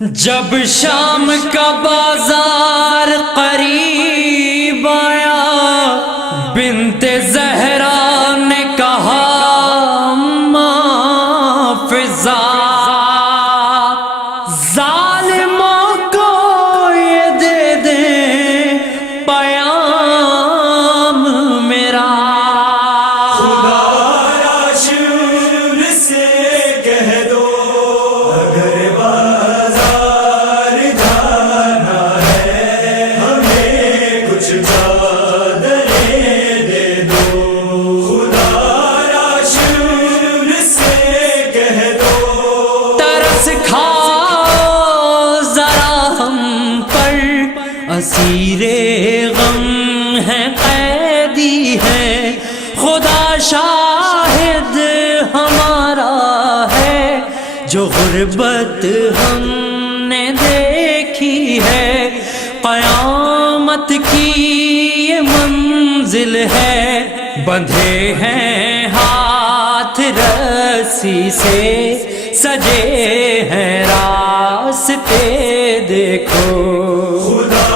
جب شام کا بازار قریب آیا، بنت زہرا نے کہا ماں فضا، ظالموں کو یہ دے دیں پیام میرا، خدا رسول سے کہہ دو اگر بازار جانا ہے ہمیں کچھ چادریں دے دو، خدا رسول سے کہہ دو ترس کھاؤ ذرا ہم پر، اسیر غم ہے قیدی ہے، خدا شاہد ہمارا ہے، جو غربت ہم نے دیکھی ہے، قیامت کی یہ منزل ہے، بندھے ہیں ہاتھ رسی سے، سجے ہیں راستے دیکھو، خدا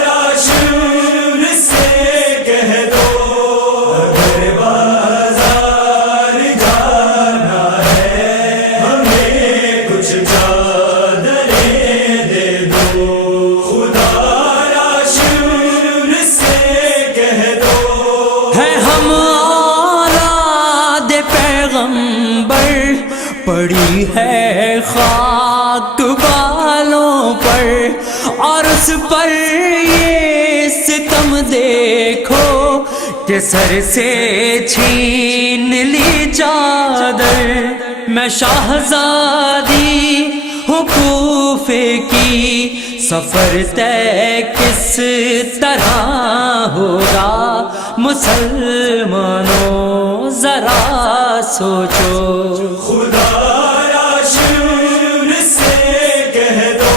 رسول سے کہہ دو اگر بازار جانا ہے ہمیں کچھ چادریں دے دو، خدا رسول سے کہہ دو ہے ہم اولاد پیغمبر، پڑی ہے خاک بالوں پر، اور اس پر یہ ستم دیکھو کہ سر سے چھین لی چادر، میں شاہزادی ہوں کوفے کی، سفر طے کس طرح ہوگا مسلمانوں ذرا سوچو، خدا رسول سے کہہ دو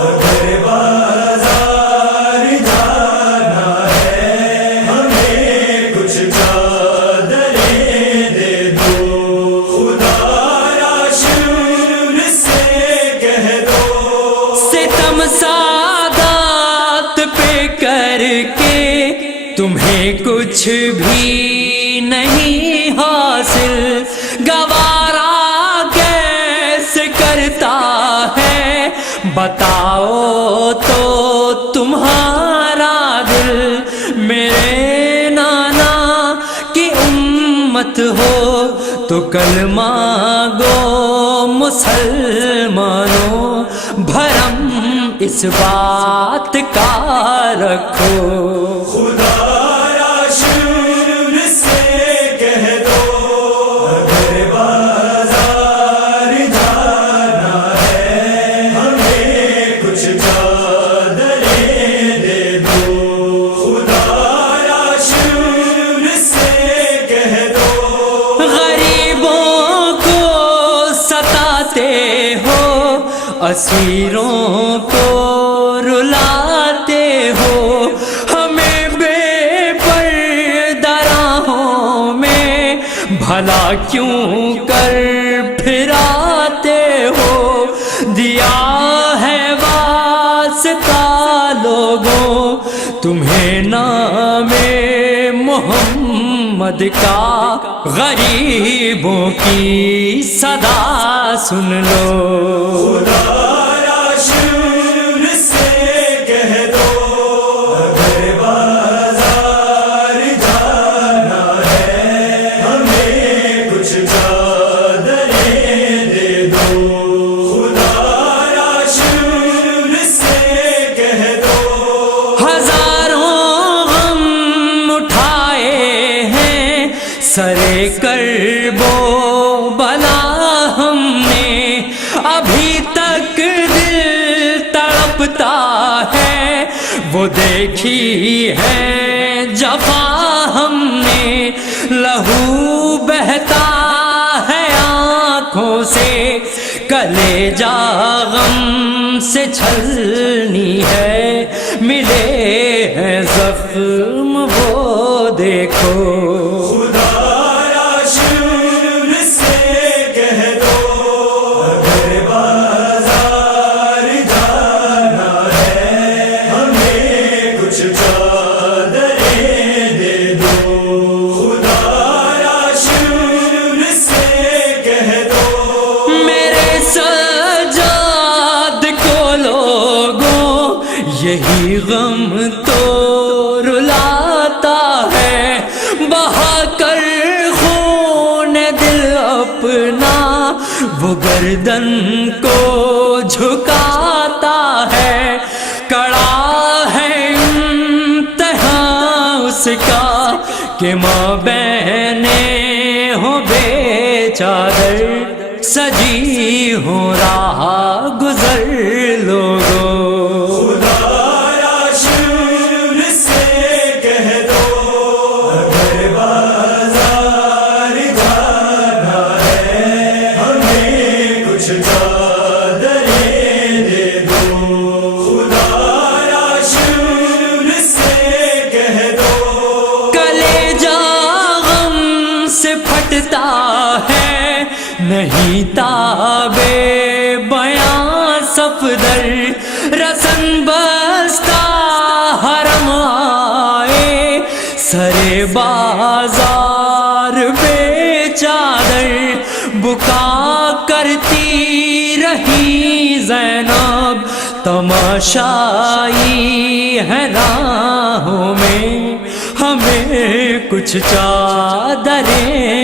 اگر بازار جانا ہے ہمیں کچھ چادریں دے دو، خدا رسول سے کہہ دو ستم سادات پہ کر کے تمہیں کچھ بھی نہیں حاصل، گوارا کیسے کرتا ہے بتاؤ تو تمہارا دل، میرے نانا کی امت ہو تو کلمہ گو مسلمانوں، بھرم اس بات کا رکھو، خدا رسول سے کہہ دو اگر بازار جانا ہے ہمیں کچھ چادریں دے دو، خدا رسول سے کہہ دو غریبوں کو ستاتے ہو، اسیروں کو رلاتے ہو، ہمیں بے پردہ راہوں میں بھلا کیوں کر پھراتے ہو، دیا ہے واسطہ لوگوں تمہیں نام محمد کا، غریبوں کی صدا سن لو، خدا رسول سے کہہ دو اگر بازار جانا ہے ہمیں کچھ چادریں دے دو، خدا رسول سے کہہ دو ہزاروں غم اٹھائے ہیں سرے کرب و بلا ہم نے، ابھی تک دل تڑپتا ہے وہ دیکھی ہے جفا ہم نے، لہو بہتا ہے آنکھوں سے، کلیجہ غم سے چھلنی ہے، ملے ہیں زخم وہ دیکھو، خدا رسول سے کہہ دو اگر بازار یہی غم تو رلاتا ہے، بہا کر خون دل اپنا وہ گردن کو جھکاتا ہے، کڑا ہے امتحان اس کا کہ مابین ہو بے چادر، سجی ہو راہ گزر لوگوں۔ خدایا شور سے کہہ دو اگر بازار جانا ہے، ہمیں کچھ چادریں دے دو۔ خدایا شور سے کہہ دو کلیجہ غم سے پھٹتا ہے، نہیں تابے بیاں صفدر، رسن بستہ حرم آئے، سرے بازار بے چادر، بکا کرتی رہی زینب، تماشائی ہے راہوں میں، ہمیں کچھ چادریں